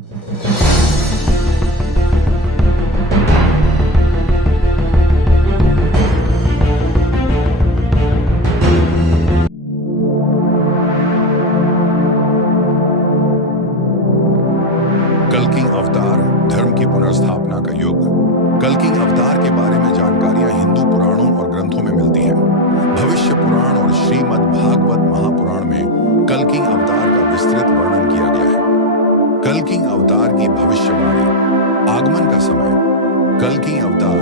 कल्कि अवतार, धर्म की पुनर्स्थापना का युग। कल्कि अवतार के बारे में जानकारियां हिंदू पुराणों और ग्रंथों में मिलती हैं। भविष्य पुराण और श्रीमद् भागवत महापुराण में कल्कि अवतार का विस्तृत वर्णन किया गया है। कल्कि अवतार की भविष्यवाणी, आगमन का समय। कल्कि अवतार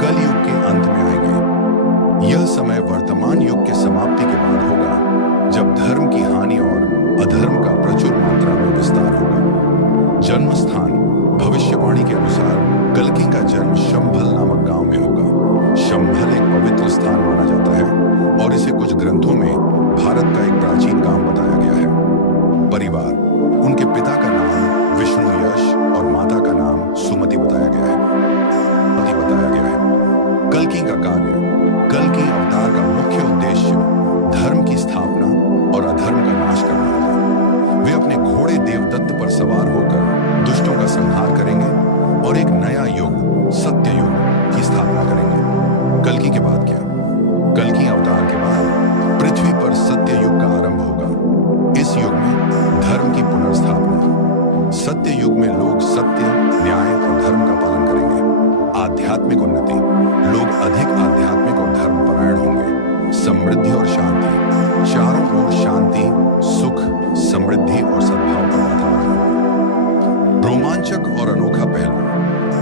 कल युग के अंत में आएंगे। यह समय वर्तमान युग के समाप्ति के बाद होगा, जब धर्म की हानि और अधर्म का प्रचुर मात्रा में विस्तार होगा। जन्म स्थान, भविष्यवाणी के अनुसार कल्कि का जन्म शंभल नामक गांव में होगा। शंभल एक पवित्र स्थान माना जाता है और इसे कुछ ग्रंथों में भारत का एक प्राचीन गांव बताया गया है। परिवार, उनके पिता का नाम विष्णु यश और माता का नाम सुमति बताया गया है। कल्कि का कार्य, कल्कि अवतार का मुख्य उद्देश्य धर्म की स्थापना और अधर्म का नाश करना होगा। वे अपने घोड़े देवदत्त पर सवार होकर दुष्टों का संहार करेंगे और एक नया युग, सत्य युग की स्थापना करेंगे। कल्कि के बाद क्या? कल्कि अवतार के बाद पृथ्वी पर सत्य युग का आरंभ होगा। इस युग में धर्म की पुनर्स्थापना। सत्य युग में लोग सत्य, न्याय और धर्म का पालन करेंगे। आध्यात्मिक उन्नति, लोग अधिक आध्यात्मिक और धर्मपरायण होंगे। समृद्धि और शांति, चारों ओर शांति, सुख, समृद्धि और सद्भाव का वातावरण होगा। रोमांचक और अनोखा पहलू,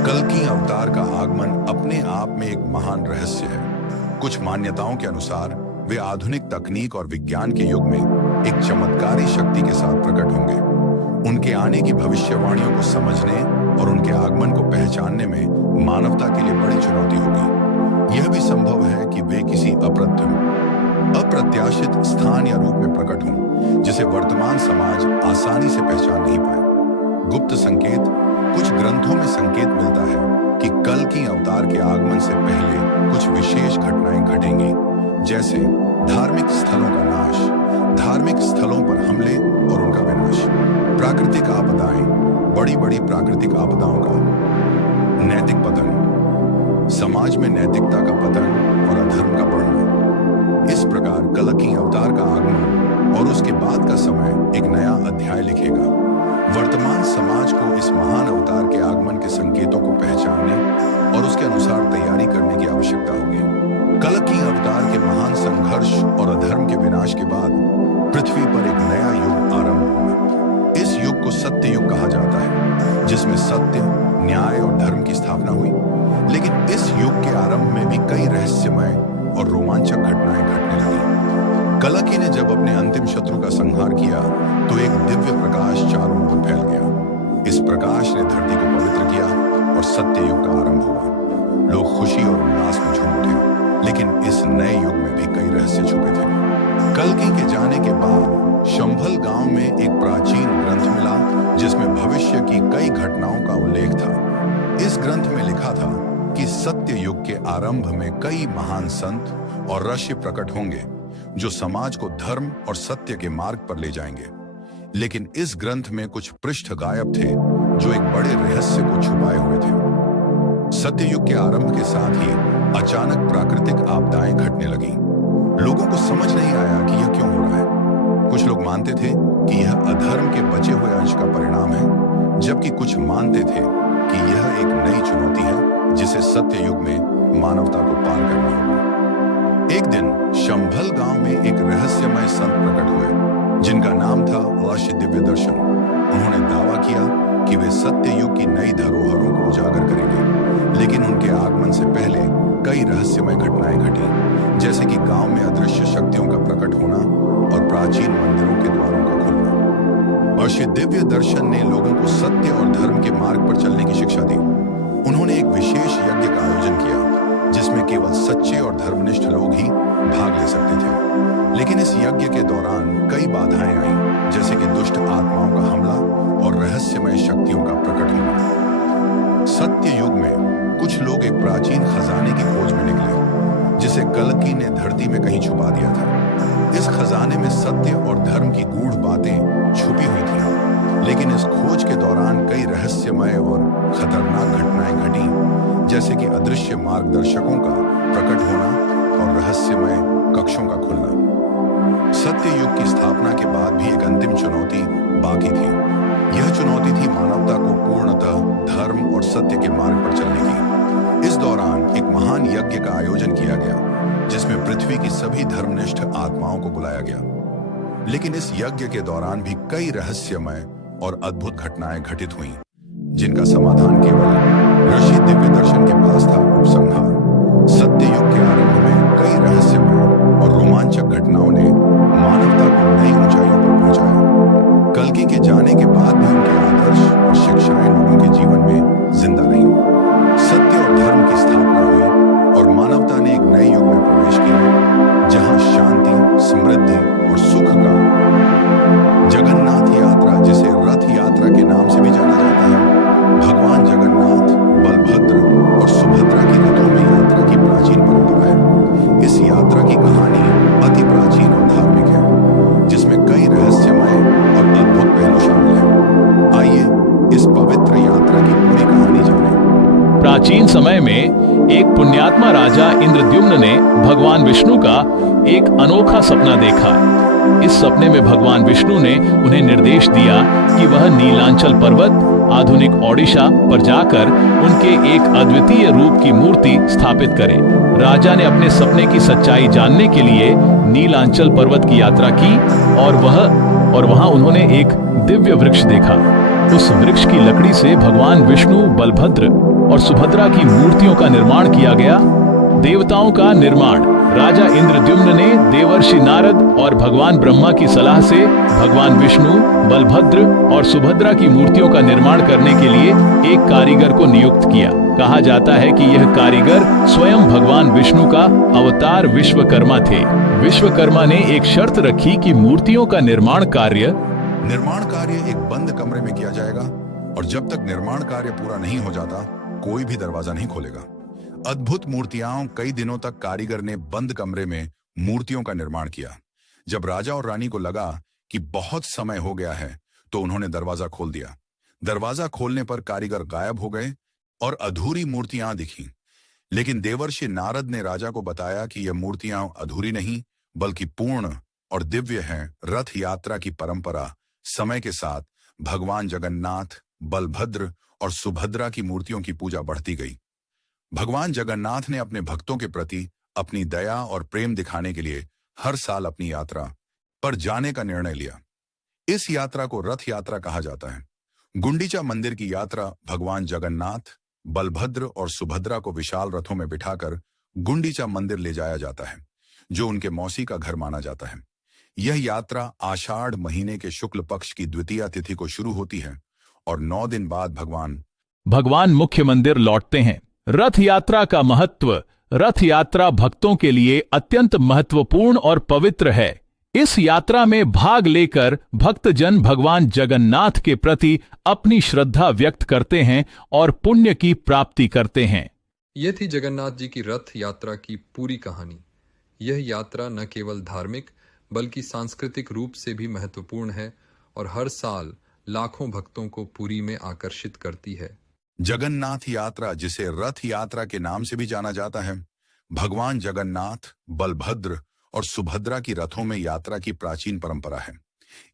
कल्कि अवतार का आगमन अपने आप में एक महान रहस्य है। कुछ मान्यताओं के अनुसार वे आधुनिक तकनीक और विज्ञान के युग में एक चमत्कारी शक्ति के साथ प्रकट होंगे। उनके आने की भविष्यवाणियों को समझने और उनके आगमन को पहचानने में मानवता के लिए बड़ी चुनौती होगी। यह भी संभव है कि वे किसी अप्रत्याशित स्थान या रूप में प्रकट हों, जिसे वर्तमान समाज आसानी से पहचान नहीं पाए। गुप्त संकेत, कुछ ग्रंथों में संकेत मिलता है कि कल्कि अवतार के आगमन से पहले कुछ विशेष घटनाएं घटेंगी, जैसे धार्मिक स्थलों का नाश, धार्मिक स्थलों पर हमले और उनका विनाश, प्राकृतिक आपदाएं, बड़ी बड़ी प्राकृतिक आपदाओं का नैतिक पतन, समाज में नैतिकता का पतन और अधर्म का बढ़ना। इस प्रकार कल्कि अवतार का आगमन और उसके बाद का समय एक नया अध्याय लिखेगा। वर्तमान समाज को इस महान अवतार के आगमन के संकेतों को पहचानने और उसके अनुसार तैयारी करने की आवश्यकता होगी। कल्कि अवतार के महान संघर्ष और अधर्म के विनाश के बाद पृथ्वी पर एक नया युग आरंभ होगा। इस युग को सत्य युग कहा जाता है, जिसमें सत्य, न्याय और धर्म की स्थापना हुई। लेकिन इस युग के आरंभ में भी कई रहस्यमय और रोमांचक घटनाएं घटने लगी। कल्कि ने जब अपने अंतिम शत्रु का संहार किया तो एक दिव्य प्रकाश चारों ओर फैल गया। इस प्रकाश ने धरती को पवित्र किया और सत्य युग का आरंभ हुआ। लोग खुशी और उल्लास में झूम उठे, लेकिन इस नए युग में भी कई रहस्य छुपे थे। कल्कि के जाने के बाद शंभल गांव में एक प्राचीन ग्रंथ मिला, जिसमें भविष्य की कई घटनाओं का उल्लेख था। इस ग्रंथ में लिखा था कि सत्य युग के आरंभ में कई महान संत और ऋषि प्रकट होंगे, जो समाज को धर्म और सत्य के मार्ग पर ले जाएंगे। लेकिन इस ग्रंथ में कुछ पृष्ठ गायब थे, जो एक बड़े रहस्य को छुपाए हुए थे। सत्य युग के आरंभ के साथ ही अचानक प्राकृतिक आपदाएं घटने लगी। लोगों को समझ नहीं आया कि यह क्यों हो रहा है। कुछ लोग मानते थे कि यह अधर्म के बचे हुए अंश का परिणाम है, जबकि कुछ मानते थे कि यह एक नई चुनौती है, जिसे सत्य युग में मानवता को पार करना होगा। एक दिन शंभल गांव में एक रहस्यमय संत प्रकट हुए, जिनका नाम था ऋषि दिव्य दर्शन। उन्होंने दावा किया कि वे सत्य युग की नई धरोहरों को उजागर करेंगे। लेकिन उनके आगमन से पहले कई रहस्यमय घटनाएं घटी, जैसे कि गांव में अदृश्य शक्तियों का प्रकट होना और प्राचीन मंदिरों के द्वारों का खुलना। ऋषि दिव्य दर्शन ने लोगों को सत्य और धर्म के मार्ग पर चलने की शिक्षा दी। उन्होंने एक विशेष यज्ञ का आयोजन किया, जिसमें केवल सच्चे और धर्मनिष्ठ लोग ही भाग ले सकते थे। लेकिन इस यज्ञ के दौरान कई बाधाएं आईं, जैसे कि दुष्ट आत्माओं का हमला और रहस्यमय शक्तियों का प्रकट होना। सत्य युग में कुछ लोग एक प्राचीन खजाने की खोज में निकले, जिसे कल्कि ने धरती में कहीं छुपा दिया था। इस खजाने में सत्य और धर्म की गूढ़ बातें छुपी हुई थी, लेकिन इस खोज के दौरान कई रहस्यमय और खतरनाक घटनाएं घटी, जैसे कि अदृश्य मार्गदर्शकों का प्रकट होना और रहस्यमय कक्षों का खुलना। सत्य युग की स्थापना के बाद भी एक अंतिम चुनौती बाकी थी। यह चुनौती थी मानवता को पूर्णतः धर्म और सत्य के मार्ग पर चलने की। इस दौरान एक महान यज्ञ का आयोजन किया गया, जिसमें पृथ्वी की सभी धर्मनिष्ठ आत्माओं को बुलाया गया। लेकिन इस यज्ञ के दौरान भी कई रहस्यमय और अद्भुत घटनाएं घटित हुईं, जिनका समाधान केवल ऋषि दिव्य दर्शन के पास था। उपसंहार: सत्य युग के आरंभ में कई रहस्यमय और रोमांचक घटनाओं ने मानवता को नई ऊंचाइयों पर पहुंचाया। कल्कि के जाने के बाद भी उनके आदर्श और शिक्षाएं लोगों के जीवन में जिंदा रहीं। सत्य और धर्म की स्थापना हुई और मानवता ने एक नए युग में प्रवेश किया, जहां शांति, समृद्धि और सुख का जगन्नाथ यात्रा, जिसे रथ यात्रा के नाम से भी जाना जाता है, भगवान जगन्नाथ, बलभद्र और सुभद्रा की रथों में यात्रा की प्राचीन परंपरा है। इस यात्रा की कहानी अति प्राचीन और धार्मिक है, जिसमें कई रहस्यमय और अद्भुत पहलू शामिल हैं। आइए इस पवित्र यात्रा की पूरी कहानी जानें। प्राचीन समय में एक पुण्यात्मा राजा इंद्रद्युम्न ने भगवान विष्णु का एक अनोखा सपना देखा। इस सपने में भगवान विष्णु ने उन्हें निर्देश दिया कि वह नीलांचल पर्वत, आधुनिक ओडिशा पर जाकर उनके एक अद्वितीय रूप की मूर्ति स्थापित करें। राजा ने अपने सपने की सच्चाई जानने के लिए नीलांचल पर्वत की यात्रा की और वहां उन्होंने एक दिव्य वृक्ष देखा। उस वृक्ष की लकड़ी से भगवान विष्णु, बलभद्र और सुभद्रा की मूर्तियों का निर्माण किया गया। देवताओं का निर्माण: राजा इंद्रद्युम्न ने देवर्षि नारद और भगवान ब्रह्मा की सलाह से भगवान विष्णु, बलभद्र और सुभद्रा की मूर्तियों का निर्माण करने के लिए एक कारीगर को नियुक्त किया। कहा जाता है कि यह कारीगर स्वयं भगवान विष्णु का अवतार विश्वकर्मा थे। विश्वकर्मा ने एक शर्त रखी कि मूर्तियों का निर्माण कार्य एक बंद कमरे में किया जाएगा और जब तक निर्माण कार्य पूरा नहीं हो जाता, कोई भी दरवाजा नहीं खोलेगा। अद्भुत मूर्तियां कई दिनों तक कारीगर ने बंद कमरे में मूर्तियों का निर्माण किया। जब राजा और रानी को लगा कि बहुत समय हो गया है, तो उन्होंने दरवाजा खोल दिया। दरवाजा खोलने पर कारीगर गायब हो गए और अधूरी मूर्तियां दिखीं। लेकिन देवर्षि नारद ने राजा को बताया कि यह मूर्तियां अधूरी नहीं, बल्कि पूर्ण और दिव्य हैं। रथ यात्रा की परंपरा समय के साथ भगवान जगन्नाथ, बलभद्र और सुभद्रा की मूर्तियों की पूजा बढ़ती गई। भगवान जगन्नाथ ने अपने भक्तों के प्रति अपनी दया और प्रेम दिखाने के लिए हर साल अपनी यात्रा पर जाने का निर्णय लिया। इस यात्रा को रथ यात्रा कहा जाता है। गुंडीचा मंदिर की यात्रा भगवान जगन्नाथ, बलभद्र और सुभद्रा को विशाल रथों में बिठाकर गुंडीचा मंदिर ले जाया जाता है, जो उनके मौसी का घर माना जाता है। यह यात्रा आषाढ़ महीने के शुक्ल पक्ष की द्वितीया तिथि को शुरू होती है और 9 दिन बाद भगवान मुख्य मंदिर लौटते हैं। रथ यात्रा का महत्व: रथ यात्रा भक्तों के लिए अत्यंत महत्वपूर्ण और पवित्र है। इस यात्रा में भाग लेकर भक्तजन भगवान जगन्नाथ के प्रति अपनी श्रद्धा व्यक्त करते हैं और पुण्य की प्राप्ति करते हैं। यह थी जगन्नाथ जी की रथ यात्रा की पूरी कहानी। यह यात्रा न केवल धार्मिक बल्कि सांस्कृतिक रूप से भी महत्वपूर्ण है और हर साल लाखों भक्तों को पुरी में आकर्षित करती है। जगन्नाथ यात्रा, जिसे रथ यात्रा के नाम से भी जाना जाता है, भगवान जगन्नाथ, बलभद्र और सुभद्रा की रथों में यात्रा की प्राचीन परंपरा है।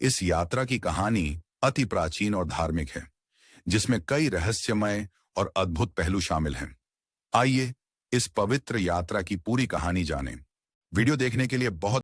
इस यात्रा की कहानी अति प्राचीन और धार्मिक है, जिसमें कई रहस्यमय और अद्भुत पहलू शामिल हैं। आइए इस पवित्र यात्रा की पूरी कहानी जानें। वीडियो देखने के लिए बहुत